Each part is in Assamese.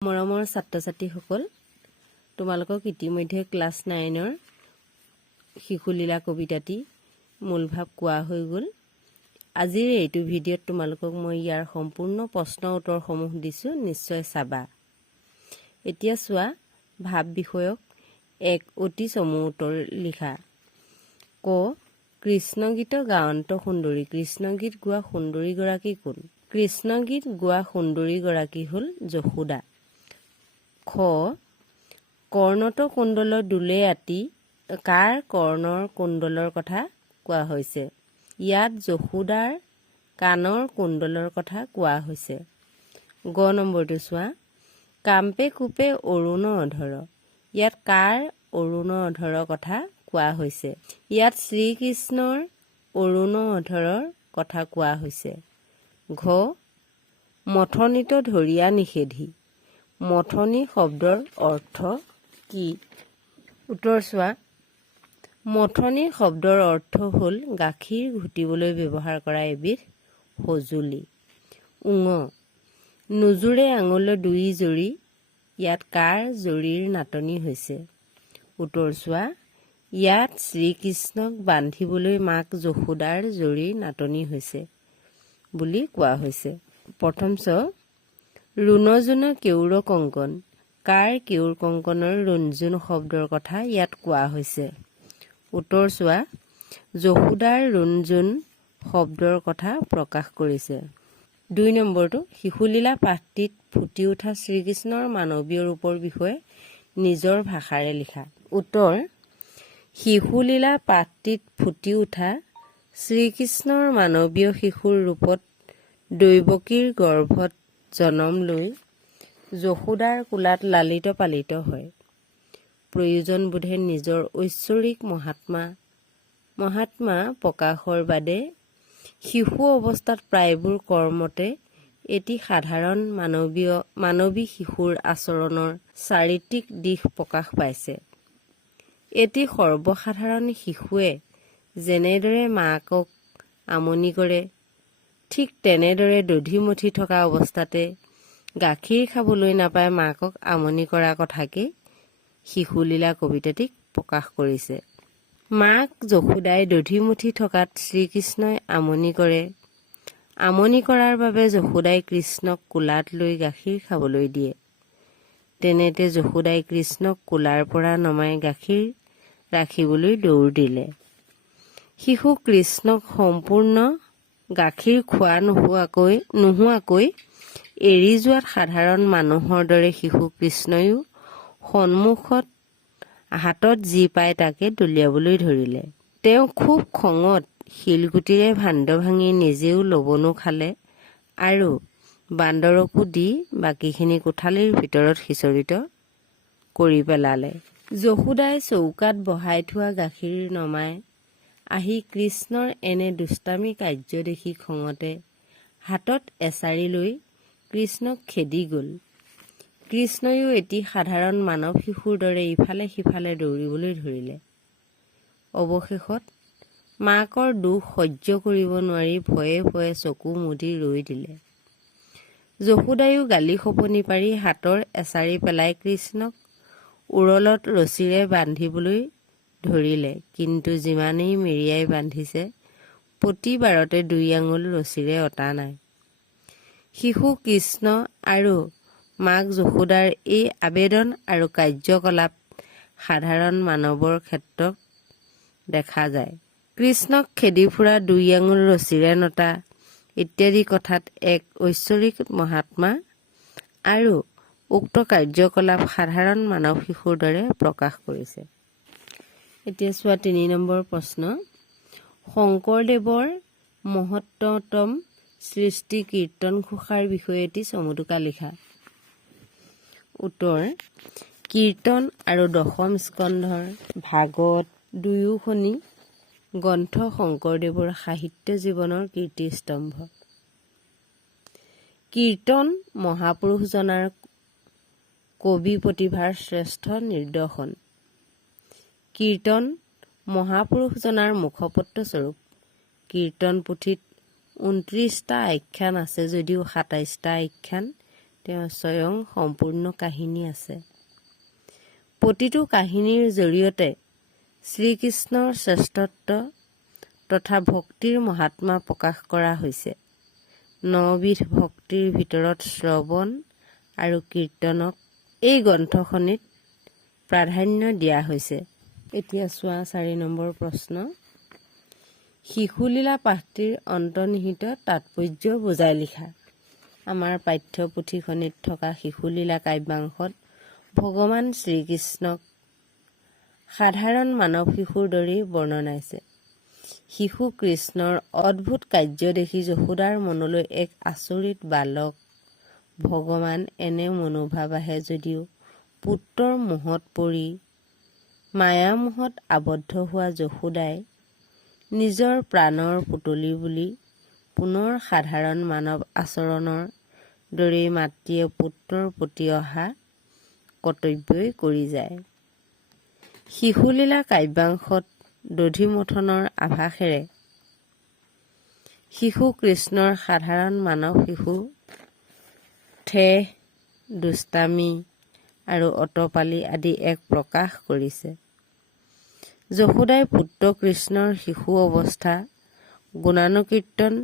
মৰমৰ ছাত্ৰ-ছাত্ৰীসকল, তোমালোকক ইতিমধ্যে ক্লাছ 9ৰ শিশুলীলা কবিতাটি মূলভাৱ কোৱা হৈ গ'ল। আজিৰ এইটো ভিডিঅ'ত তোমালোকক মই ইয়াৰ সম্পূৰ্ণ প্ৰশ্ন উত্তৰসমূহ দিছোঁ, নিশ্চয় চাবা। এতিয়া চোৱা, ভাৱ বিষয়ক এক অতি চমু উত্তৰ লিখা। ক. কৃষ্ণগীত গায়ন্ত সুন্দৰী। কৃষ্ণগীত গোৱা সুন্দৰীগৰাকী কোন? কৃষ্ণগীত গোৱা সুন্দৰীগৰাকী হ'ল যশোদা। খ. কৰ্ণত কুণ্ডল দুলে আতি। কাৰ কৰ্ণৰ কুণ্ডলৰ কথা কোৱা হৈছে? ইয়াত যশোদাৰ কাণৰ কুণ্ডলৰ কথা কোৱা হৈছে। গ নম্বৰটো চোৱা। কাম্পে কোপে অৰুণ অধৰ। ইয়াত কাৰ অৰুণ অধৰৰ কথা কোৱা হৈছে? ইয়াত শ্ৰীকৃষ্ণৰ অৰুণ অধৰৰ কথা কোৱা হৈছে। ঘ. মথনিত ধৰিয়া নিষেধি। মথনি শব্দৰ অৰ্থ কি? উত্তৰ চোৱা। মথনি শব্দৰ অৰ্থ হ'ল গাখীৰ ঘুটিবলৈ ব্যৱহাৰ কৰা এবিধ সঁজুলি। ঙ. নোজোৰে আঙুল দুই জৰি। ইয়াত কাৰ জৰিৰ নাটনি হৈছে? উত্তৰ চোৱা। ইয়াত শ্ৰীকৃষ্ণক বান্ধিবলৈ মাক যশোদাৰ জৰিৰ নাটনি হৈছে বুলি কোৱা হৈছে। প্ৰথম চ. ৰুণজুন কেউৰ কংকন। কাৰ কেউৰ কংকনৰ ৰুণজুন শব্দৰ কথা ইয়াত কোৱা হৈছে? উত্তৰ চোৱা। যশোদাৰ ৰুণজুন শব্দৰ কথা প্ৰকাশ কৰিছে। ২ নম্বৰটো শিশুলীলা পাঠটিত ফুটি উঠা শ্ৰীকৃষ্ণৰ মানৱীয় ৰূপৰ বিষয়ে নিজৰ ভাষাৰে লিখা। উত্তৰ। শিশুলীলা পাঠটিত ফুটি উঠা শ্ৰীকৃষ্ণৰ মানৱীয় শিশুৰ ৰূপত দৈৱকীৰ গৰ্ভত জনম লৈ যশোদাৰ কোলাত লালিত পালিত হয়। প্ৰয়োজন বোধে নিজৰ ঐশ্বৰিক মহাত্মা প্ৰকাশৰ বাদে শিশু অৱস্থাত প্ৰায়বোৰ কৰ্মতে এটি সাধাৰণ মানৱী শিশুৰ আচৰণৰ চাৰিত্ৰিক দিশ প্ৰকাশ পাইছে। এটি সৰ্বসাধাৰণ শিশুৱে যেনেদৰে মাকক আমনি কৰে, ঠিক তেনেদৰে দধি-মথি থকা অৱস্থাতে গাখীৰ খাবলৈ নাপাই মাকক আমনি কৰা কথাকে শিশুলীলা কবিতাটিক প্ৰকাশ কৰিছে। মাক যশোদাই দধি-মথি থকাত শ্ৰীকৃষ্ণই আমনি কৰে। আমনি কৰাৰ বাবে যশোদাই কৃষ্ণক কোলাত লৈ গাখীৰ খাবলৈ দিয়ে। তেনেতে যশোদাই কৃষ্ণক কোলাৰ পৰা নমাই গাখীৰ ৰাখিবলৈ দৌৰ দিলে। শিশু কৃষ্ণক সম্পূৰ্ণ গাখীৰ খোৱা নোহোৱাকৈ এৰি যোৱাত সাধাৰণ মানুহৰ দৰে শিশু কৃষ্ণয়ো সন্মুখত হাতত যি পায় তাকে দলিয়াবলৈ ধৰিলে। তেওঁ খুব খঙত শিলগুটিৰে ভাণ্ড ভাঙি নিজেও লবনো খালে আৰু বান্দৰকো দি বাকীখিনি কোঠালিৰ ভিতৰত সিঁচৰিত কৰি পেলালে। যশোদাই চৌকাত বহাই থোৱা গাখীৰ নমাই আহি কৃষ্ণৰ এনে দুষ্টামী কাৰ্য দেখি খঙতে হাতত এছাৰি লৈ কৃষ্ণক খেদি গ'ল। কৃষ্ণয়ো এটি সাধাৰণ মানৱ শিশুৰ দৰে ইফালে সিফালে দৌৰিবলৈ ধৰিলে। অৱশেষত মাকৰ দুখ সহ্য কৰিব নোৱাৰি ভয়ে ভয়ে চকু মুদি ৰৈ দিলে। যশোদায়ো গালি শপনি পাৰি হাতৰ এছাৰি পেলাই কৃষ্ণক উৰলত ৰছীৰে বান্ধিবলৈ ধৰিলে, কিন্তু যিমানেই মেৰিয়াই বান্ধিছে প্ৰতিবাৰতে 2 আঙুল ৰছীৰে অতা নাই। শিশু কৃষ্ণ আৰু মাক যশোদাৰ এই আবেদন আৰু কাৰ্যকলাপ সাধাৰণ মানৱৰ ক্ষেত্ৰত দেখা যায়। কৃষ্ণক খেদি ফুৰা 2 আঙুল ৰছীৰে নতা ইত্যাদি কথাত এক ঐশ্বৰিক মহাত্মা আৰু উক্ত কাৰ্যকলাপ সাধাৰণ মানৱ শিশুৰ দৰে প্ৰকাশ কৰিছে। এতিয়া চোৱা 3 নম্বৰ প্ৰশ্ন। শংকৰদেৱৰ মহত্তম সৃষ্টি কীৰ্তন ঘোষাৰ বিষয়ে এটি চমুটোকা লিখা। উত্তৰ। কীৰ্তন আৰু দশম স্কন্ধৰ ভাগৱত দুয়োখনি গ্ৰন্থ শংকৰদেৱৰ সাহিত্য জীৱনৰ কীৰ্তিস্তম্ভ। কীৰ্তন মহাপুৰুষজনাৰ কবি প্ৰতিভাৰ শ্ৰেষ্ঠ নিদৰ্শন। কীৰ্তন মহাপুৰুষজনাৰ মুখপত্ৰস্বৰূপ। কীৰ্তন পুথিত 29টা আখ্যান আছে যদিও 27টা আখ্যান তেওঁৰ স্বয়ং সম্পূৰ্ণ কাহিনী আছে। প্ৰতিটো কাহিনীৰ জৰিয়তে শ্ৰীকৃষ্ণৰ শ্ৰেষ্ঠত্ব তথা ভক্তিৰ মহাত্মা প্ৰকাশ কৰা হৈছে। 9 বিধ ভক্তিৰ ভিতৰত শ্ৰৱণ আৰু কীৰ্তনক এই গ্ৰন্থখনিত প্ৰাধান্য দিয়া হৈছে। এতিয়া চোৱা 4 নম্বৰ প্ৰশ্ন। শিশুলীলা পাঠটিৰ অন্তৰ্নিহিত তাৎপৰ্য বুজাই লিখা। আমাৰ পাঠ্যপুথিখনিত থকা শিশুলীলা কাব্যাংশত ভগৱান শ্ৰীকৃষ্ণক সাধাৰণ মানৱ শিশুৰ দৰেই বৰ্ণনাইছে। শিশু কৃষ্ণৰ অদ্ভুত কাৰ্য দেখি যশোদাৰ মনলৈ এক আচৰিত বালক ভগৱান এনে মনোভাৱ আহে যদিও পুত্ৰৰ মোহত পৰি মায়ামোহত আবদ্ধ হোৱা যশোদাই নিজৰ প্ৰাণৰ পুতলি বুলি পুনৰ সাধাৰণ মানৱ আচৰণৰ দৰেই মাতৃয়ে পুত্ৰৰ প্ৰতি অহা কৰ্তব্যই কৰি যায়। শিশুলীলা কাব্যাংশত দধিমথনৰ আভাসেৰে শিশু কৃষ্ণৰ সাধাৰণ মানৱ শিশু ঠেহ, দুষ্টামী আৰু অতপালি আদি এক প্ৰকাশ কৰিছে। যশোদাই পুত্ৰ কৃষ্ণৰ শিশু অৱস্থা গুণানুকীৰ্তন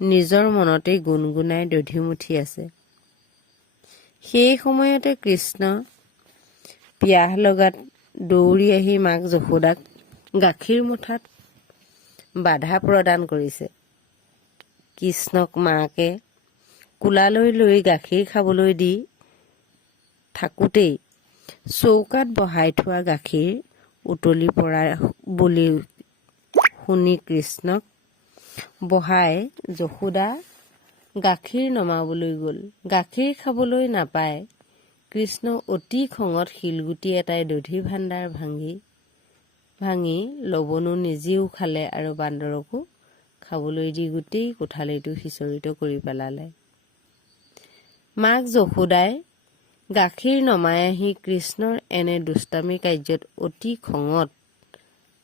নিজৰ মনতেই গুণগুণাই দধিমুঠি আছে। সেই সময়তে কৃষ্ণ পিয়াহ লগাত দৌৰি আহি মাক যশোদাক গাখীৰ মঠাত বাধা প্ৰদান কৰিছে। কৃষ্ণক মাকে কোলালৈ লৈ গাখীৰ খাবলৈ দি থাকোঁতেই চৌকাত বহাই থোৱা গাখীৰ উতলি পৰা বুলি শুনি কৃষ্ণক বহাই যশোদা গাখীৰ নমাবলৈ গ'ল। গাখীৰ খাবলৈ নাপায় কৃষ্ণ অতি খঙত শিলগুটি এটাই দধি ভাণ্ডাৰ ভাঙি লবনো নিজেও খালে আৰু বান্দৰকো খাবলৈ দি গোটেই কোঠালিটো সিঁচৰিত কৰি পেলালে। মাক যশোদাই গাখীৰ নমাই আহি কৃষ্ণৰ এনে দুষ্টামী কাৰ্যত অতি খঙত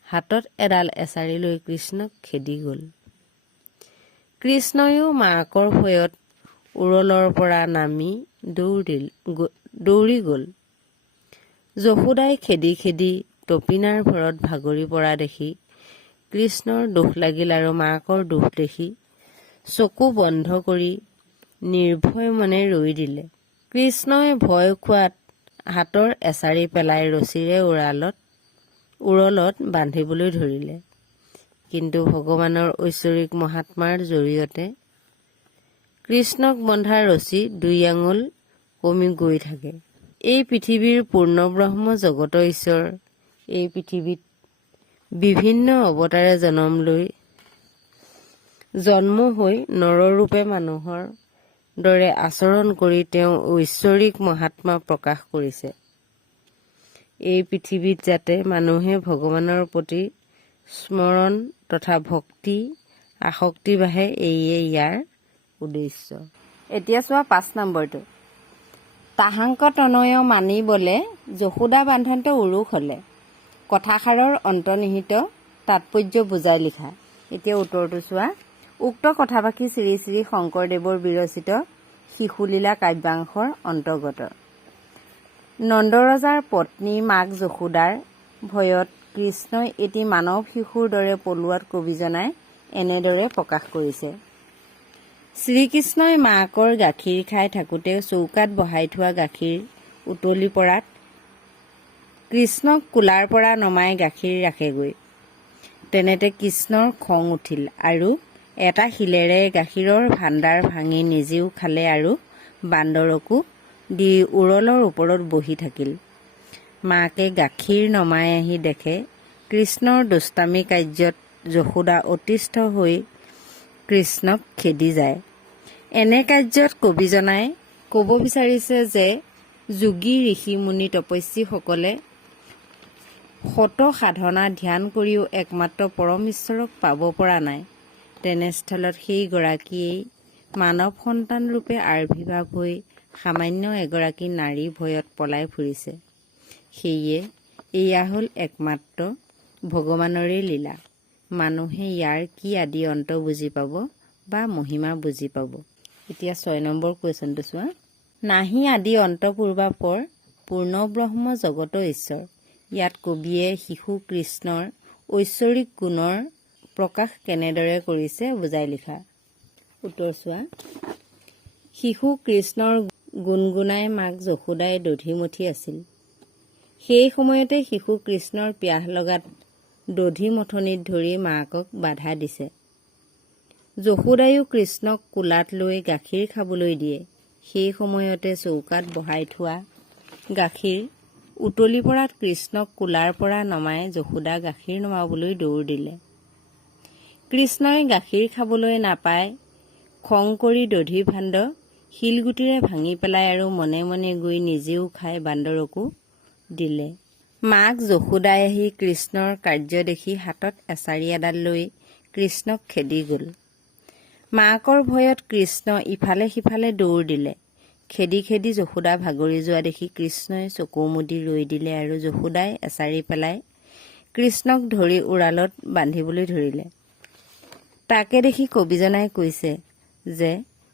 হাতত এডাল এছাৰি লৈ কৃষ্ণক খেদি গ'ল। কৃষ্ণয়ো মাকৰ ভয়ত উৰলৰ পৰা নামি দৌৰি গ'ল। যশোদাই খেদি খেদি তপিনাৰ ভৰত ভাগৰি পৰা দেখি কৃষ্ণৰ দুখ লাগিল আৰু মাকৰ দুখ দেখি চকু বন্ধ কৰি নিৰ্ভয় মনে ৰৈ দিলে। কৃষ্ণই ভয় খোৱাত হাতৰ এছাৰি পেলাই ৰছীৰে উৰলত বান্ধিবলৈ ধৰিলে। কিন্তু ভগৱানৰ ঐশ্বৰিক মহাত্মাৰ জৰিয়তে কৃষ্ণক বন্ধা ৰছী 2 আঙুল কমি গৈ থাকে। এই পৃথিৱীৰ পূৰ্ণব্ৰহ্ম জগত ঈশ্বৰ এই পৃথিৱীত বিভিন্ন অৱতাৰে জন্ম হৈ নৰৰূপে মানুহৰ দৰে আচৰণ কৰি তেওঁ ঐশ্বৰিক মহাত্মা প্ৰকাশ কৰিছে। এই পৃথিৱীত যাতে মানুহে ভগৱানৰ প্ৰতি স্মৰণ তথা ভক্তি আসক্তি বাঢ়ে, এইয়ে ইয়াৰ উদ্দেশ্য। এতিয়া চোৱা 5 নম্বৰটো। তাহাংক তনয় মানি বলে যশোদা বান্ধন্ত উৰুষ হলে। কথাষাৰৰ অন্তৰ্নিহিত তাৎপৰ্য বুজাই লিখা। এতিয়া উত্তৰটো চোৱা। উক্ত কথাভাষী শ্ৰী শ্ৰী শংকৰদেৱৰ বিৰচিত শিশুলীলা কাব্যাংশৰ অন্তৰ্গত। নন্দৰজাৰ পত্নী মাক যশোদাৰ ভয়ত কৃষ্ণই এটি মানৱ শিশুৰ দৰে পলোৱাত কবিজনাই এনেদৰে প্ৰকাশ কৰিছে। শ্ৰীকৃষ্ণই মাকৰ গাখীৰ খাই থাকোঁতে চৌকাত বহাই থোৱা গাখীৰ উতলি পৰাত কৃষ্ণক কোলাৰ পৰা নমাই গাখীৰ ৰাখেগৈ। তেনেতে কৃষ্ণৰ খং উঠিল আৰু এটা শিলেৰে গাখীৰৰ ভাণ্ডাৰ ভাঙি নিজেও খালে আৰু বান্দৰকো দি উৰলৰ ওপৰত বহি থাকিল। মাকে গাখীৰ নমাই আহি দেখে কৃষ্ণৰ দুষ্টামী কাৰ্যত যশোদা অতিষ্ঠ হৈ কৃষ্ণক খেদি যায়। এনে কাৰ্যত কবিজনাই ক'ব বিচাৰিছে যে যোগী ঋষি মুনি তপস্বীসকলে শত সাধনা ধ্যান কৰিও একমাত্ৰ পৰম ঈশ্বৰক পাব পৰা নাই। তেনেস্থলত সেইগৰাকীয়েই মানৱ সন্তান ৰূপে আবিৰ্ভাৱ হৈ সামান্য এগৰাকী নাৰী ভয়ত পলাই ফুৰিছে। সেয়ে এয়া হ'ল একমাত্ৰ ভগৱানৰে লীলা। মানুহে ইয়াৰ কি আদি অন্ত বুজি পাব বা মহিমা বুজি পাব। এতিয়া 6 নম্বৰ কুৱেশ্যনটো চোৱা। নাহি আদি অন্ত পূৰ্বাপৰ পূৰ্ণব্ৰহ্ম জগত ঈশ্বৰ। ইয়াত কবিয়ে শিশু কৃষ্ণৰ ঐশ্বৰিক গুণৰ প্ৰকাশ কেনেদৰে কৰিছে বুজাই লিখা। উত্তৰ চোৱা। শিশু কৃষ্ণৰ গুণগুণাই মাক যশোদাই দধিমথি আছিল। সেই সময়তে শিশু কৃষ্ণৰ পিয়াহ লগাত দধি মথনিত ধৰি মাকক বাধা দিছে। যশোদায়ো কৃষ্ণক কোলাত লৈ গাখীৰ খাবলৈ দিয়ে। সেই সময়তে চৌকাত বহাই থোৱা গাখীৰ উতলি পৰাত কৃষ্ণক কোলাৰ পৰা নমাই যশোদা গাখীৰ নমাবলৈ দৌৰ দিলে। কৃষ্ণই গাখীৰ খাবলৈ নাপাই খং কৰি দধিৰ ভাণ্ড শিলগুটিৰে ভাঙি পেলাই আৰু মনে মনে গৈ নিজেও খাই বান্দৰকো দিলে। মাক যশোদাই আহি কৃষ্ণৰ কাৰ্য দেখি হাতত এছাৰি এডাল লৈ কৃষ্ণক খেদি গ'ল। মাকৰ ভয়ত কৃষ্ণ ইফালে সিফালে দৌৰ দিলে। খেদি খেদি যশোদা ভাগৰি যোৱা দেখি কৃষ্ণই চকু মুদি ৰৈ দিলে আৰু যশোদাই এছাৰি পেলাই কৃষ্ণক ধৰি উৰালত বান্ধিবলৈ ধৰিলে। তাকে দেখি কবিজনাই কৈছে যে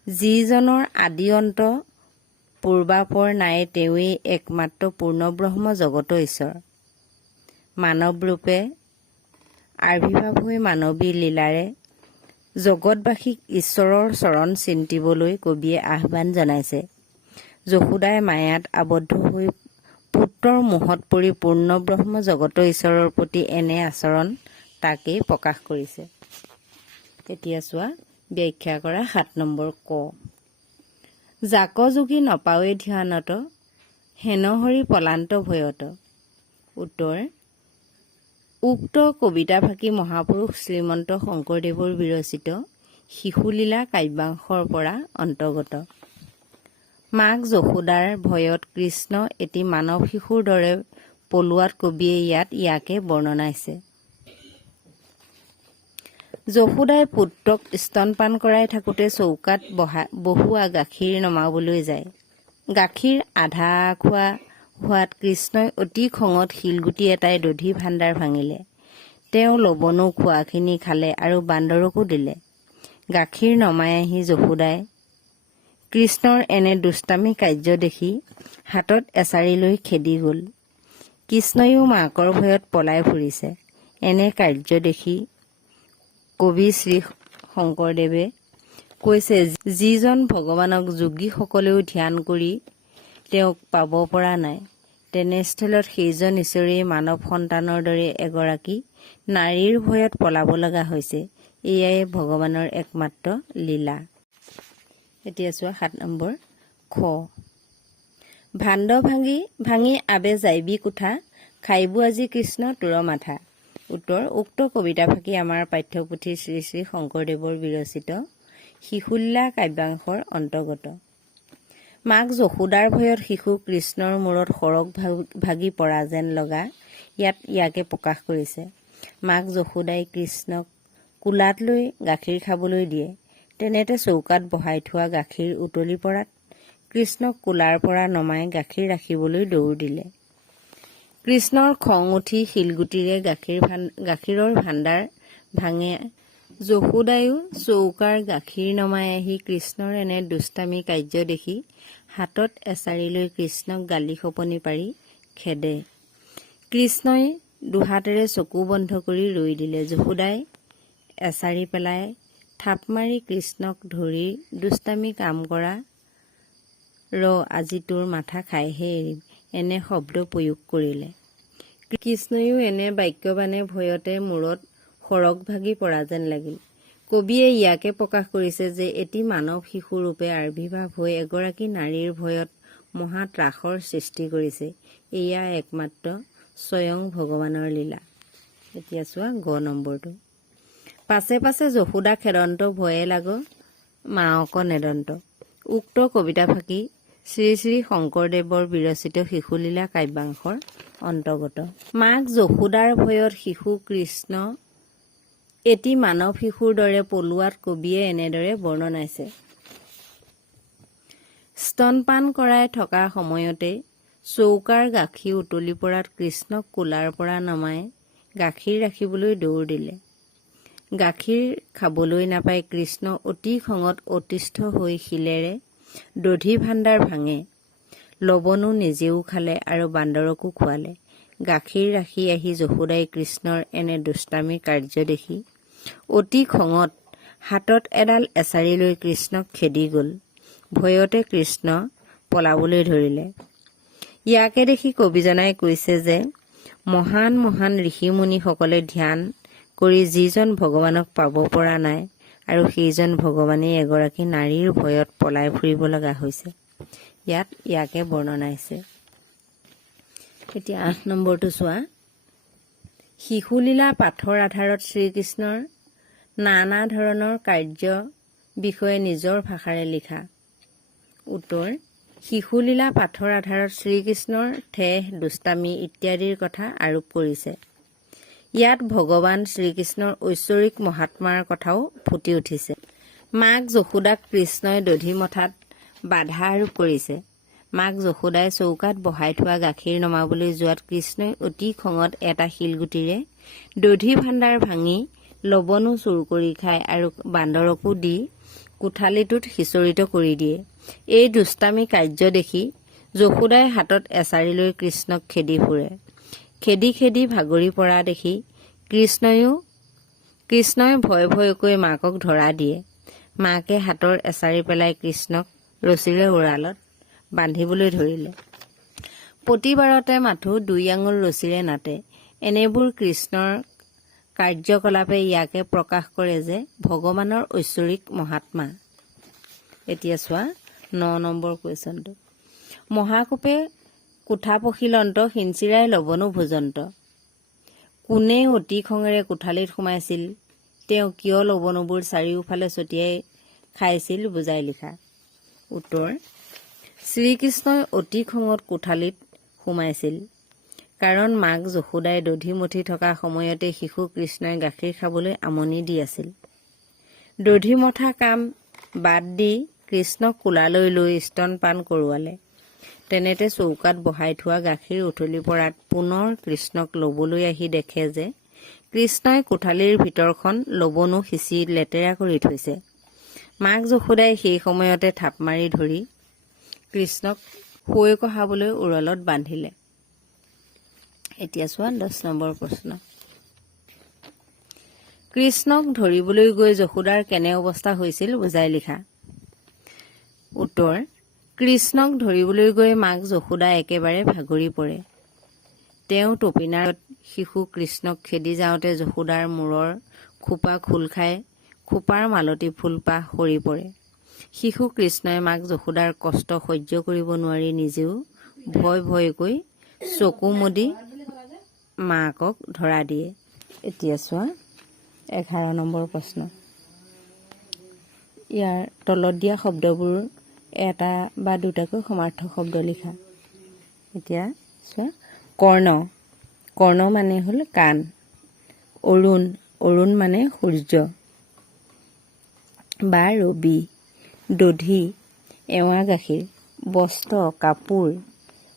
যিজনৰ আদি অন্ত পূৰ্বাপৰ নাই তেওঁৱেই একমাত্ৰ পূৰ্ণব্ৰহ্ম জগত ঈশ্বৰ। মানৱ ৰূপে আবিৰ্ভাৱ হৈ মানৱী লীলাৰে জগতবাসীক ঈশ্বৰৰ চৰণ চিন্তিবলৈ কবিয়ে আহ্বান জনাইছে। যশোদাই মায়াত আবদ্ধ হৈ পুত্ৰৰ মোহত পৰি পূৰ্ণব্ৰহ্ম জগত ঈশ্বৰৰ প্ৰতি এনে আচৰণ তাকেই প্ৰকাশ কৰিছে। এতিয়া চোৱা ব্যাখ্যা কৰা 7 নম্বৰ ক। জাক যোগী নপাৱে ধ্যানত হেনহৰি পলান্ত ভয়ত। উত্তৰ উক্ত কবিতাফাঁকি মহাপুৰুষ শ্ৰীমন্ত শংকৰদেৱৰ বিৰচিত শিশুলীলা কাব্যাংশৰ পৰা অন্তৰ্গত। মাক যশোদাৰ ভয়ত কৃষ্ণ এটি মানৱ শিশুৰ দৰে পলোৱাত কবিয়ে ইয়াকে বৰ্ণনাইছে। যশোদাই পুত্ৰক স্তনপান কৰাই থাকোঁতে চৌকাত বহোৱা গাখীৰ নমাবলৈ যায়। গাখীৰ আধা খোৱা হোৱাত কৃষ্ণই অতি খঙত শিলগুটি এটাই দধি ভাণ্ডাৰ ভাঙিলে। তেওঁ লবনো খোৱাখিনি খালে আৰু বান্দৰকো দিলে। গাখীৰ নমাই আহি যশোদাই কৃষ্ণৰ এনে দুষ্টামী কাৰ্য দেখি হাতত এছাৰি লৈ খেদি গ'ল। কৃষ্ণইও মাকৰ ভয়ত পলাই ফুৰিছে। এনে কাৰ্য দেখি কবি শ্ৰী শংকৰদেৱে কৈছে যিজন ভগৱানক যোগীসকলেও ধ্যান কৰি তেওঁক পাব পৰা নাই, তেনেস্থলত সেইজন ঈশ্বৰেই মানৱ সন্তানৰ দৰে এগৰাকী নাৰীৰ ভয়ত পলাব লগা হৈছে। এয়াই ভগৱানৰ একমাত্ৰ লীলা। এতিয়া চোৱা 7 নম্বৰ খ। ভাণ্ড ভাঙি আবে যাইবি কোঠা খাইবো আজি কৃষ্ণ তোৰ মাথা। উত্তৰ উক্ত কবিতাফাঁকি আমাৰ পাঠ্যপুথিৰ শ্ৰী শ্ৰী শংকৰদেৱৰ বিৰচিত শিশুলীলা কাব্যাংশৰ অন্তৰ্গত। মাক যশোদাৰ ভয়ত শিশু কৃষ্ণৰ মূৰত সৰগ ভাগি পৰা যেন লগা ইয়াকে প্ৰকাশ কৰিছে। মাক যশোদাই কৃষ্ণক কোলাত লৈ গাখীৰ খাবলৈ দিয়ে। তেনেতে চৌকাত বহাই থোৱা গাখীৰ উতলি পৰাত কৃষ্ণক কোলাৰ পৰা নমাই গাখীৰ ৰাখিবলৈ দৌৰ দিলে। কৃষ্ণৰ খং উঠি শিলগুটিৰে গাখীৰৰ ভাণ্ডাৰ ভাঙে। যশোদায়ো চৌকাৰ গাখীৰ নমাই আহি কৃষ্ণৰ এনে দুষ্টামী কাৰ্য দেখি হাতত এছাৰি লৈ কৃষ্ণক গালি খপনি পাৰি খেদে। কৃষ্ণই দুহাতেৰে চকু বন্ধ কৰি ৰৈ দিলে। যশোদাই এছাৰি পেলাই থাপ মাৰি কৃষ্ণক ধৰি দুষ্টামী কাম কৰা আজি তোৰ মাথা খাইহে এৰিম এনে শব্দ প্ৰয়োগ কৰিলে। কৃষ্ণইও এনে বাক্যবাণে ভয়তে মূৰত সৰগ ভাগি পৰা যেন লাগিল। কবিয়ে ইয়াকে প্ৰকাশ কৰিছে যে এটি মানৱ শিশুৰূপে আবিৰ্ভাৱ হৈ এগৰাকী নাৰীৰ ভয়ত মহা ত্ৰাসৰ সৃষ্টি কৰিছে। এয়া একমাত্ৰ স্বয়ং ভগৱানৰ লীলা। এতিয়া চোৱা গ নম্বৰটো। পাছে পাছে যশোদা খেদন্ত ভয়ে লাগ মাওক নেদন্ত। উক্ত কবিতাফাঁকি শ্ৰী শ্ৰী শংকৰদেৱৰ বিৰচিত শিশুলীলা কাব্যাংশৰ অন্তৰ্গত। মাক যশোদাৰ ভয়ত শিশু কৃষ্ণ এটি মানৱ শিশুৰ দৰে পলোৱাত কবিয়ে এনেদৰে বৰ্ণনাইছে। স্তনপান কৰাই থকা সময়তে চৌকাৰ গাখীৰ উতলি পৰাত কৃষ্ণক কোলাৰ পৰা নমাই গাখীৰ ৰাখিবলৈ দৌৰ দিলে। গাখীৰ খাবলৈ নাপাই কৃষ্ণ অতি খঙত অতিষ্ঠ হৈ শিলেৰে দধি ভাণ্ডাৰ ভাঙে। লৱণো নিজেও খালে আৰু বান্দৰকো খুৱালে। গাখীৰ ৰাখি আহি যশোদাই কৃষ্ণৰ এনে দুষ্টামীৰ কাৰ্য দেখি অতি খঙত হাতত এডাল এছাৰি লৈ কৃষ্ণক খেদি গ'ল। ভয়তে কৃষ্ণ পলাবলৈ ধৰিলে। ইয়াকে দেখি কবিজনাই কৈছে যে মহান মহান ঋষিমুনিসকলে ধ্যান কৰি যিজন ভগৱানক পাব পৰা নাই আৰু সেইজন ভগৱানেই এগৰাকী নাৰীৰ ভয়ত পলাই ফুৰিব লগা হৈছে। ইয়াত ইয়াকে বৰ্ণনাইছে। এতিয়া 8 নম্বৰটো চোৱা। শিশুলীলা পাঠৰ আধাৰত শ্ৰীকৃষ্ণৰ নানা ধৰণৰ কাৰ্য বিষয়ে নিজৰ ভাষাৰে লিখা। উত্তৰ: শিশুলীলা পাঠৰ আধাৰত শ্ৰীকৃষ্ণৰ ঠেহ দুষ্টামী ইত্যাদিৰ কথা আৰোপ কৰিছে। ইয়াত ভগৱান শ্ৰীকৃষ্ণৰ ঐশ্বৰিক মহাত্মাৰ কথাও ফুটি উঠিছে। মাক যশোদাক কৃষ্ণই দধি মথাত বাধা আৰোপ কৰিছে। মাক যশোদাই চৌকাত বহাই থোৱা গাখীৰ নমাবলৈ যোৱাত কৃষ্ণই অতি খঙত এটা শিলগুটিৰে দধি ভাণ্ডাৰ ভাঙি লৱণো চুৰ কৰি খায় আৰু বান্দৰকো দি কোঠালিটোত সিঁচৰিত কৰি দিয়ে। এই দুষ্টামী কাৰ্য দেখি যশোদাই হাতত এছাৰি লৈ কৃষ্ণক খেদি ফুৰে। খেদি খেদি ভাগৰি পৰা দেখি কৃষ্ণই ভয় ভয়কৈ মাকক ধৰা দিয়ে। মাকে হাতৰ এছাৰি পেলাই কৃষ্ণক ৰছীৰে উৰালত বান্ধিবলৈ ধৰিলে। প্ৰতিবাৰতে মাথো 2 আঙুল ৰছীৰে নাটে। এনেবোৰ কৃষ্ণৰ কাৰ্যকলাপে ইয়াকে প্ৰকাশ কৰে যে ভগৱানৰ ঐশ্বৰিক মহাত্মা। এতিয়া চোৱা 9 নম্বৰ কুৱেশ্যনটো। মহাকোপে কোঠা পখিলন্ত সিঞ্চিৰাই লৱণো ভোজন্ত। কোনে অতি খঙেৰে কোঠালিত সোমাইছিল, তেওঁ কিয় লৱণবোৰ চাৰিওফালে ছটিয়াই খাইছিল বুজাই লিখা। উত্তৰ: শ্ৰীকৃষ্ণই অতি খঙত কোঠালিত সোমাইছিল কাৰণ মাক যশোদাই দধি মথি থকা সময়তে শিশু কৃষ্ণই গাখীৰ খাবলৈ আমনি দি আছিল। দধি মথা কাম বাদ দি কৃষ্ণক কোলালৈ লৈ স্তনপান কৰোৱালে। তেনেতে চৌকাত বহাই থোৱা গাখীৰ উতলি পৰাত পুনৰ কৃষ্ণক ল'বলৈ আহি দেখে যে কৃষ্ণই কোঠালিৰ ভিতৰখন লৱণো সিঁচি লেতেৰা কৰি থৈছে। মাক যশোদাই সেই সময়তে থাপ মাৰি ধৰি কৃষ্ণক শৈ কঢ়াবলৈ উৰলত বান্ধিলে। এতিয়া চোৱা 10 নম্বৰ প্ৰশ্ন। কৃষ্ণক ধৰিবলৈ গৈ যশোদাৰ কেনে অৱস্থা হৈছিল বুজাই লিখা। উত্তৰ: কৃষ্ণক ধৰিবলৈ গৈ মাক যশোদা একেবাৰে ভাগৰি পৰে। তেওঁ টপিনাৰত শিশু কৃষ্ণক খেদি যাওঁতে যশোদাৰ মূৰৰ খোপা খোল খাই খোপাৰ মালতী ফুলপাহ সৰি পৰে। শিশু কৃষ্ণই মাক যশোদাৰ কষ্ট সহ্য কৰিব নোৱাৰি নিজেও ভয় ভয়কৈ চকু মুদি মাকক ধৰা দিয়ে। এতিয়া চোৱা 11 নম্বৰ প্ৰশ্ন। ইয়াৰ তলত দিয়া শব্দবোৰ এটা বা দুটাকৈ সমাৰ্থক শব্দ লিখা। এতিয়া চোৱা। কৰ্ণ মানে হ'ল কাণ। অৰুণ মানে সূৰ্য বা ৰবি। দধি এৱা গাখীৰ। বস্ত্ৰ কাপোৰ।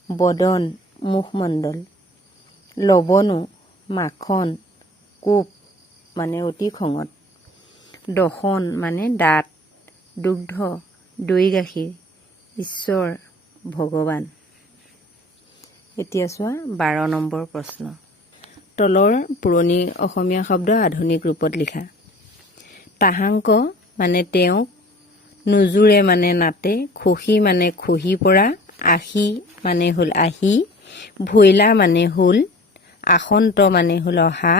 বদন মুখমণ্ডল। লৱণো মাখন। কোপ মানে অতি খঙত। দশন মানে দাঁত। দুগ্ধ দৈ গাখীৰ। ঈশ্বৰ ভগৱান। এতিয়া চোৱা 12 নম্বৰ প্ৰশ্ন। তলৰ পুৰণি অসমীয়া শব্দ আধুনিক ৰূপত লিখা। তাহাংক মানে তেওঁক। নুজুৰে মানে নাটে। খহি মানে খহি পৰা। আহি মানে হ'ল আহি। ভৈলা মানে হ'ল। আসন্ত মানে হ'ল অহা।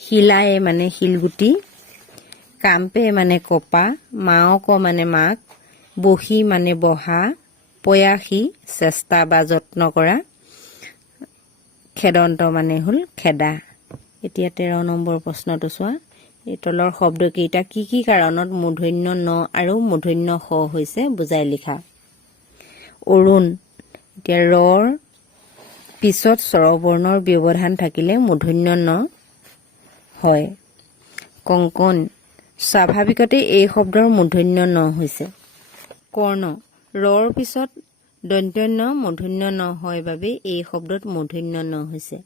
শিলায়ে মানে শিলগুটি। কাম্পে মানে কপা। মাওক মানে মাক। বহি মানে বহা। প্ৰয়াসী চেষ্টা বা যত্ন কৰা। খেদন্ত মানে হ'ল খেদা। এতিয়া 13 নম্বৰ প্ৰশ্নটো চোৱা। এই তলৰ শব্দকেইটা কি কি কাৰণত মূৰ্ধন্য ন আৰু মূৰ্ধন্য স হৈছে বুজাই লিখা। অৰুণ। এতিয়া ৰৰ পিছত স্বৰবৰ্ণৰ ব্যৱধান থাকিলে মূৰ্ধন্য ন হয়। কংকন। স্বাভাৱিকতে এই শব্দৰ মূৰ্ধন্য ন হৈছে। কৰ্ণ। ৰৰ পিছত দন্ত্য ন মূৰ্ধন্য ন হয় বাবে এই শব্দত মূৰ্ধন্য ন হৈছে।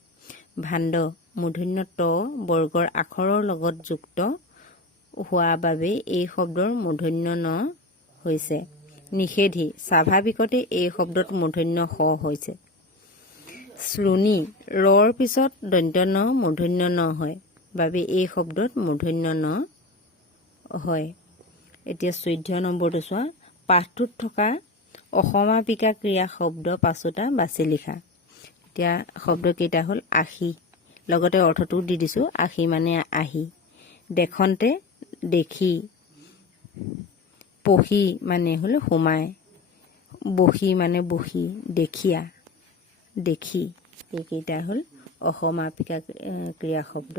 ভাণ্ড। মূৰ্ধন্য ত বৰ্গৰ আখৰৰ লগত যুক্ত হোৱা বাবে এই শব্দৰ মূৰ্ধন্য ন হৈছে। নিষেধী স্বাভাৱিকতে এই শব্দত মূৰ্ধন্য স হৈছে। শ্লুনি ৰৰ পিছত দন্ত্য ন মূৰ্ধন্য ন হয় বাবে এই শব্দত মূৰ্ধন্য ন হয়। এতিয়া 14 নম্বৰটো চোৱা। পাঠটোত থকা অসমাপিকা ক্ৰিয়া শব্দ পাঁচোটা বাছি লিখা। এতিয়া শব্দকেইটা হ'ল আশী, লগতে অৰ্থটো দি দিছোঁ। আশী মানে আহি, দেখন্তে দেখি, পঢ়ি মানে হ'ল সোমাই, বহি মানে বহি, দেখিয়া দেখি, এইকেইটা হ'ল অসমাপিকা ক্ৰিয়া শব্দ